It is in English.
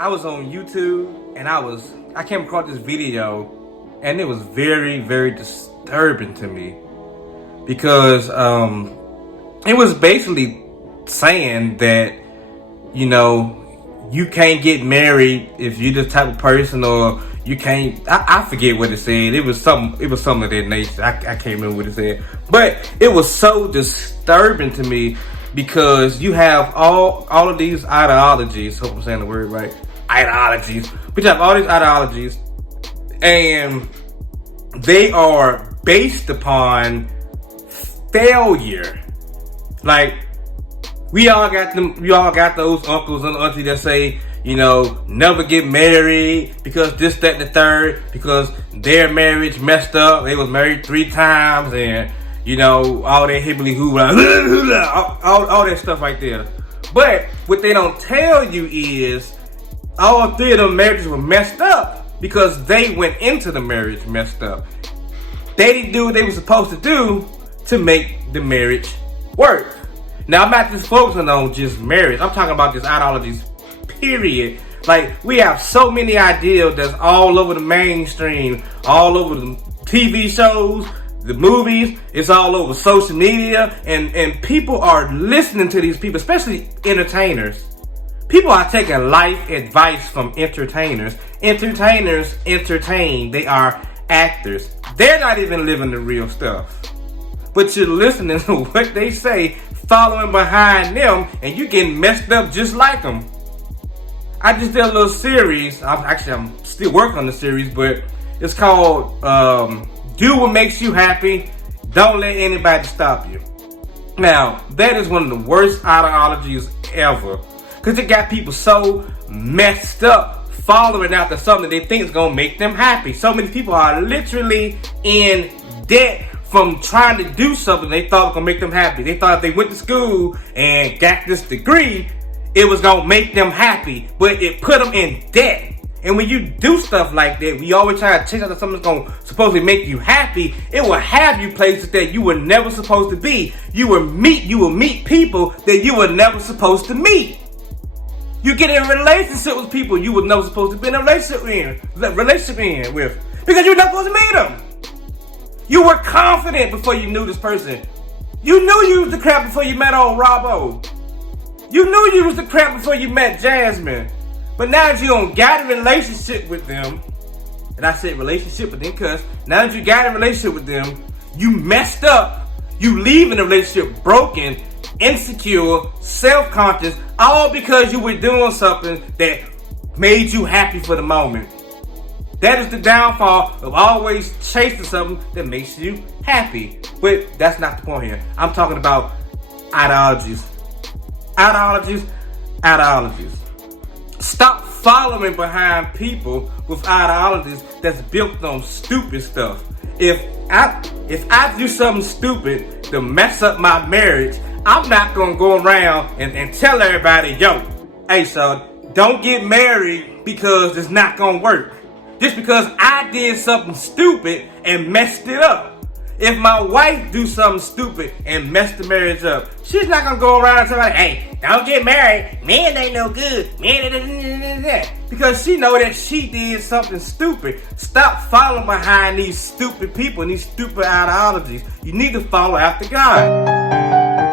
I was on YouTube and I came across this video and it was very, very disturbing to me because it was basically saying that, you know, you can't get married if you're the type of person, or you can't. I forget what it said. It was something of that nature. I can't remember what it said, but it was so disturbing to me because you have all of these ideologies. Hope I'm saying the word right. Ideologies. But you have all these ideologies, and they are based upon failure. Like, we all got those uncles and aunties that say, you know, never get married because this, that, and the third, because their marriage messed up. They was married 3 times, and, you know, all that hibbly hoobla, all that stuff right there. But what they don't tell you is all 3 of them marriages were messed up because they went into the marriage messed up. They didn't do what they were supposed to do to make the marriage work. Now, I'm not just focusing on just marriage. I'm talking about these ideologies, period. Like, we have so many ideas that's all over the mainstream, all over the TV shows, the movies. It's all over social media. And people are listening to these people, especially entertainers. People are taking life advice from entertainers. Entertainers entertain. They are actors. They're not even living the real stuff. But you're listening to what they say, following behind them, and you getting messed up just like them. I just did a little series. I'm still working on the series, but it's called Do What Makes You Happy. Don't let anybody stop you. Now, that is one of the worst ideologies ever, because it got people so messed up following after something they think is going to make them happy. So many people are literally in debt from trying to do something they thought was going to make them happy. They thought if they went to school and got this degree, it was going to make them happy. But it put them in debt. And when you do stuff like that, we always try to chase after something that's going to supposedly make you happy. It will have you places that you were never supposed to be. You will meet people that you were never supposed to meet. You get in a relationship with people you were never supposed to be in a relationship with. Because you were not supposed to meet them. You were confident before you knew this person. You knew you was the crap before you met old Robbo. You knew you was the crap before you met Jasmine. But now that you don't got a relationship with them, and I said relationship with them because now that you got a relationship with them, you messed up. You leave in a relationship broken, insecure, self-conscious, all because you were doing something that made you happy for the moment. That is the downfall of always chasing something that makes you happy. But that's not the point here. I'm talking about ideologies. Ideologies. Stop following behind people with ideologies that's built on stupid stuff. If I do something stupid to mess up my marriage, I'm not going to go around and tell everybody, yo, hey, so don't get married because it's not going to work. Just because I did something stupid and messed it up. If my wife do something stupid and mess the marriage up, she's not going to go around and tell me, hey, don't get married. Man ain't no good. Because she know that she did something stupid. Stop following behind these stupid people and these stupid ideologies. You need to follow after God.